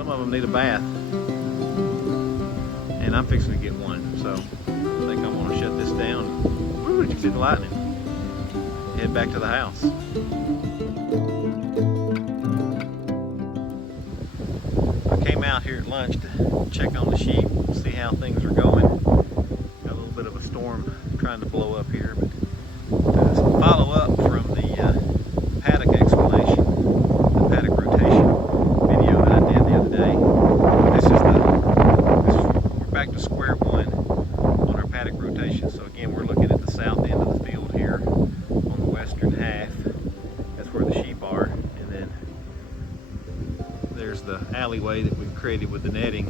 some of them need a bath, and I'm fixing to get one, so I think I'm gonna shut this down. Woo, did you see the lightning? Head back to the house. I came out here at lunch to check on the sheep, see how things are going. Got a little bit of a storm trying to blow up here, but to follow up from the paddock explanation, the paddock rotation video that I did the other day. We're back to square one on our paddock rotation. So again, we're looking at the south end of the field here on the western half. That's where the sheep are, and then there's the alleyway that we've created with the netting.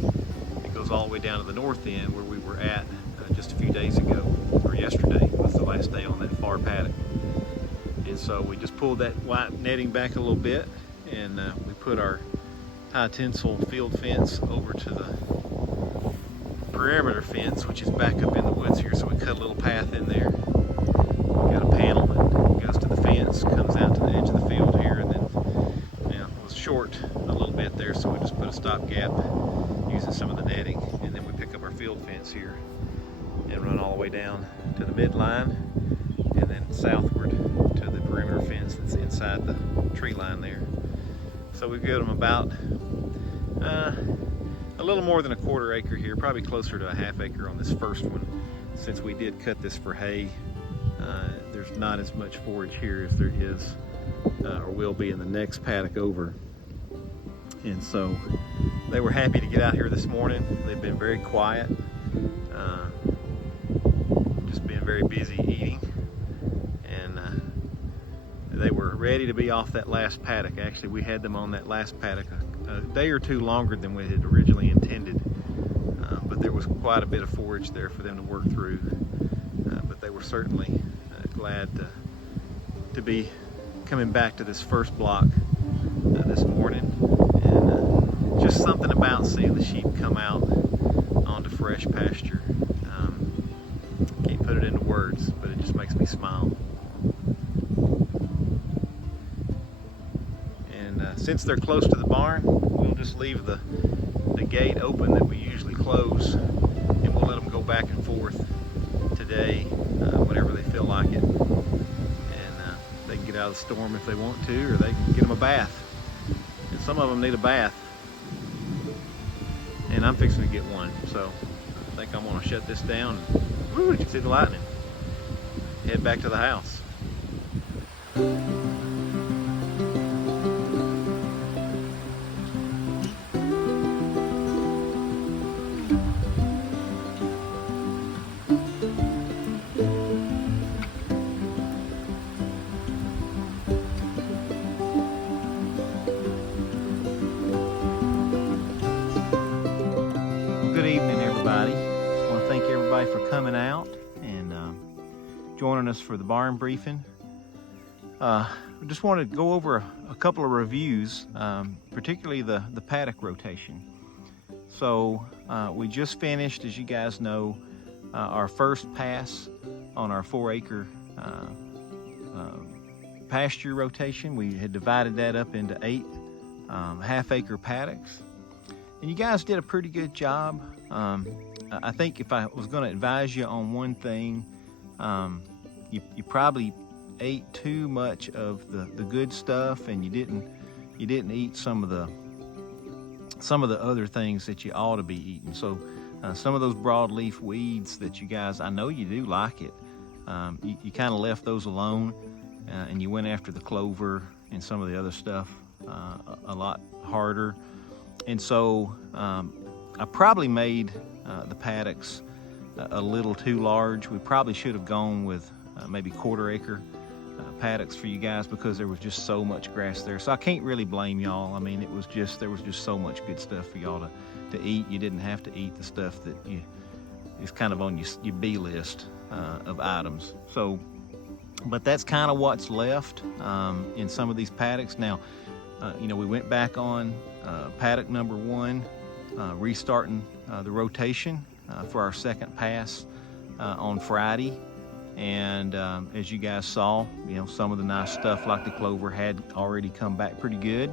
It goes all the way down to the north end where we were at just a few days ago, or yesterday was the last day on that far paddock. And so we just pulled that white netting back a little bit, and we put our high tensile field fence over to the perimeter fence, which is back up in the woods here. So we cut a little path in there. Got a panel that goes to the fence, comes out to the edge of the field here, and then it was short a little bit there, so we just put a stopgap using some of the netting, and then we pick up our field fence here and run all the way down to the midline, and then southward to the perimeter fence that's inside the tree line there. So we've got them about a little more than a quarter acre here, probably closer to a half acre on this first one. Since we did cut this for hay, there's not as much forage here as there is or will be in the next paddock over. And so they were happy to get out here this morning. They've been very quiet, just been very busy eating, and they were ready to be off that last paddock. Actually, we had them on that last paddock a day or two longer than we had originally intended, but there was quite a bit of forage there for them to work through. But they were certainly glad to be coming back to this first block this morning, and just something about seeing the sheep come out onto fresh pasture. Can't put it into words, but it just makes me smile. And since they're close to the barn, we'll just leave the gate open that we usually close, and we'll let them go back and forth today, whenever they feel like it. And they can get out of the storm if they want to, or they can get them a bath. And some of them need a bath, and I'm fixing to get one, so I think I'm going to shut this down. Woo, did you see the lightning? Head back to the house. Good evening, everybody. I want to thank everybody for coming out and joining us for the barn briefing. I just wanted to go over a couple of reviews, particularly the paddock rotation. So we just finished, as you guys know, our first pass on our 4-acre pasture rotation. We had divided that up into 8 half-acre paddocks. And you guys did a pretty good job. I think if I was going to advise you on one thing, you probably ate too much of the good stuff, and you didn't eat some of the other things that you ought to be eating. So some of those broadleaf weeds that you guys, I know you do like it, you kind of left those alone, and you went after the clover and some of the other stuff a lot harder. And so I probably made the paddocks a little too large. We probably should have gone with maybe quarter-acre paddocks for you guys, because there was just so much grass there. So I can't really blame y'all. I mean, there was just so much good stuff for y'all to eat. You didn't have to eat the stuff that is kind of on your B list of items. So, but that's kind of what's left in some of these paddocks. Now, we went back on paddock number 1, restarting the rotation for our second pass on Friday. And as you guys saw, some of the nice stuff like the clover had already come back pretty good.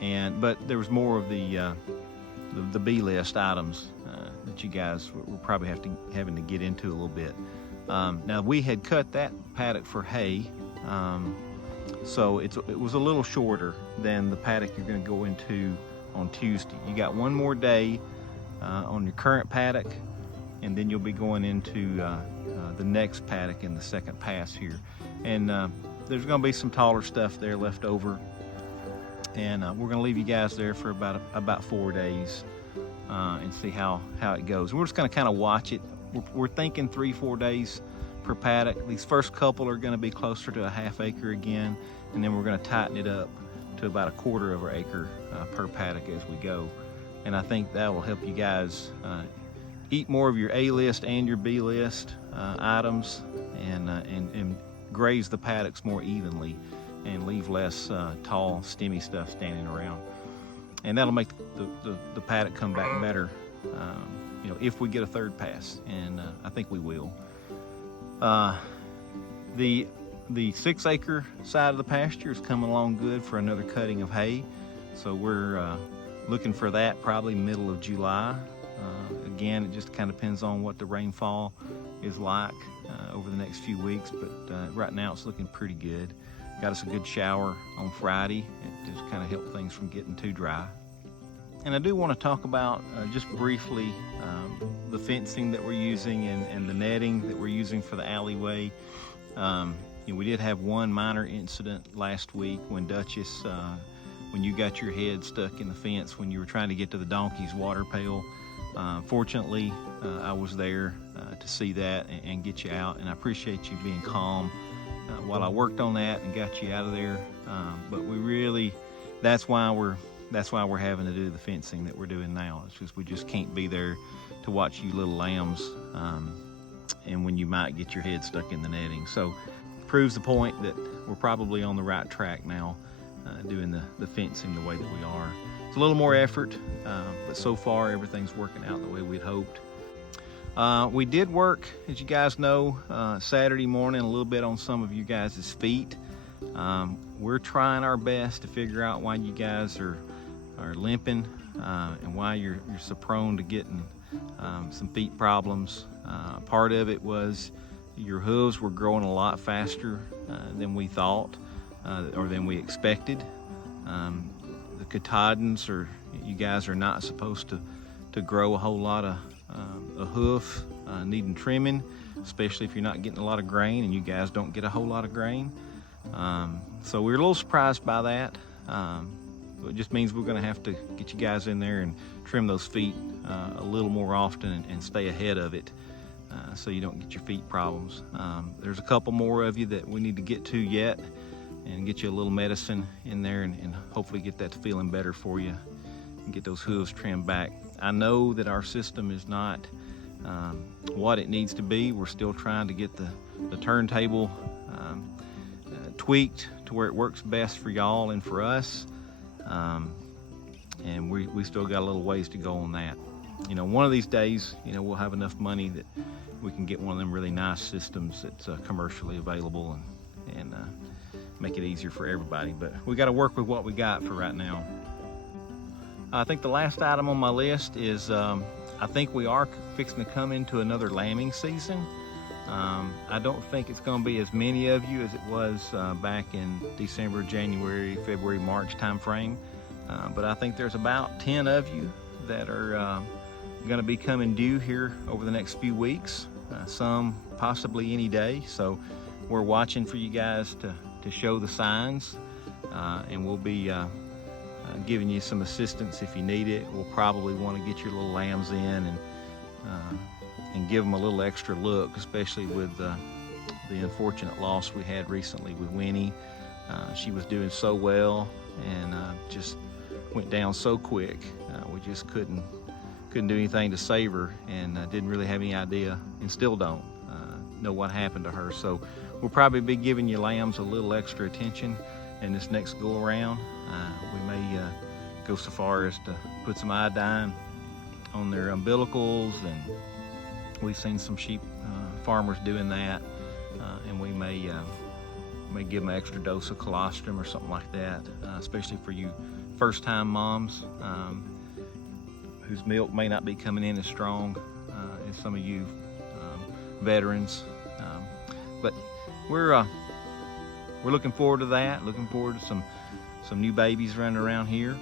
but there was more of the B list items that you guys will probably having to get into a little bit. Now we had cut that paddock for hay, so it was a little shorter than the paddock you're going to go into on Tuesday. You got one more day on your current paddock, and then you'll be going into the next paddock in the second pass here. And there's going to be some taller stuff there left over, and we're going to leave you guys there for about 4 days and see how it goes. We're just going to kind of watch it. We're thinking 3-4 days per paddock. These first couple are going to be closer to a ½ acre again, and then we're going to tighten it up to about 1/4 acre per paddock as we go. And I think that will help you guys eat more of your A list and your B list items, and graze the paddocks more evenly, and leave less tall, stemmy stuff standing around. And that'll make the paddock come back better, you know, if we get a third pass, and I think we will. The 6 acre side of the pasture is coming along good for another cutting of hay, so we're looking for that probably middle of July. Again, it just kind of depends on what the rainfall is like over the next few weeks, but right now it's looking pretty good. Got us a good shower on Friday. It just kind of helped things from getting too dry. And I do want to talk about just briefly the fencing that we're using and the netting that we're using for the alleyway. You know, we did have one minor incident last week when Duchess, when you got your head stuck in the fence when you were trying to get to the donkey's water pail. Fortunately, I was there to see that and get you out, and I appreciate you being calm while I worked on that and got you out of there. But we really, that's why we're having to do the fencing that we're doing now. It's just we just can't be there to watch you little lambs, and when you might get your head stuck in the netting. So proves the point that we're probably on the right track now, doing the fencing the way that we are. It's a little more effort, but so far everything's working out the way we'd hoped. We did work, as you guys know, Saturday morning a little bit on some of you guys' feet. We're trying our best to figure out why you guys are limping and why you're so prone to getting some feet problems. Part of it was your hooves were growing a lot faster than we thought or than we expected. The cotyledons, or you guys are not supposed to grow a whole lot of a hoof needing trimming, especially if you're not getting a lot of grain, and you guys don't get a whole lot of grain. So we're a little surprised by that. It just means we're going to have to get you guys in there and trim those feet a little more often and stay ahead of it so you don't get your feet problems. There's a couple more of you that we need to get to yet and get you a little medicine in there and hopefully get that feeling better for you and get those hooves trimmed back. I know that our system is not what it needs to be. We're still trying to get the turntable tweaked to where it works best for y'all and for us. And we still got a little ways to go on that. You know, one of these days, you know, we'll have enough money that we can get one of them really nice systems that's commercially available and make it easier for everybody. But we got to work with what we got for right now. I think the last item on my list is I think we are fixing to come into another lambing season. I don't think it's going to be as many of you as it was back in December, January, February, March time frame. But I think there's about 10 of you that are going to be coming due here over the next few weeks, some possibly any day. So we're watching for you guys to show the signs, and we'll be giving you some assistance if you need it. We'll probably want to get your little lambs in and give them a little extra look, especially with the unfortunate loss we had recently with Winnie. She was doing so well and just went down so quick. We just couldn't do anything to save her, and didn't really have any idea, and still don't know what happened to her. So we'll probably be giving you lambs a little extra attention in this next go around. We may go so far as to put some iodine on their umbilicals, and we've seen some sheep farmers doing that, and we may give them an extra dose of colostrum or something like that, especially for you first-time moms whose milk may not be coming in as strong as some of you veterans. But we're looking forward to that. Looking forward to some new babies running around here.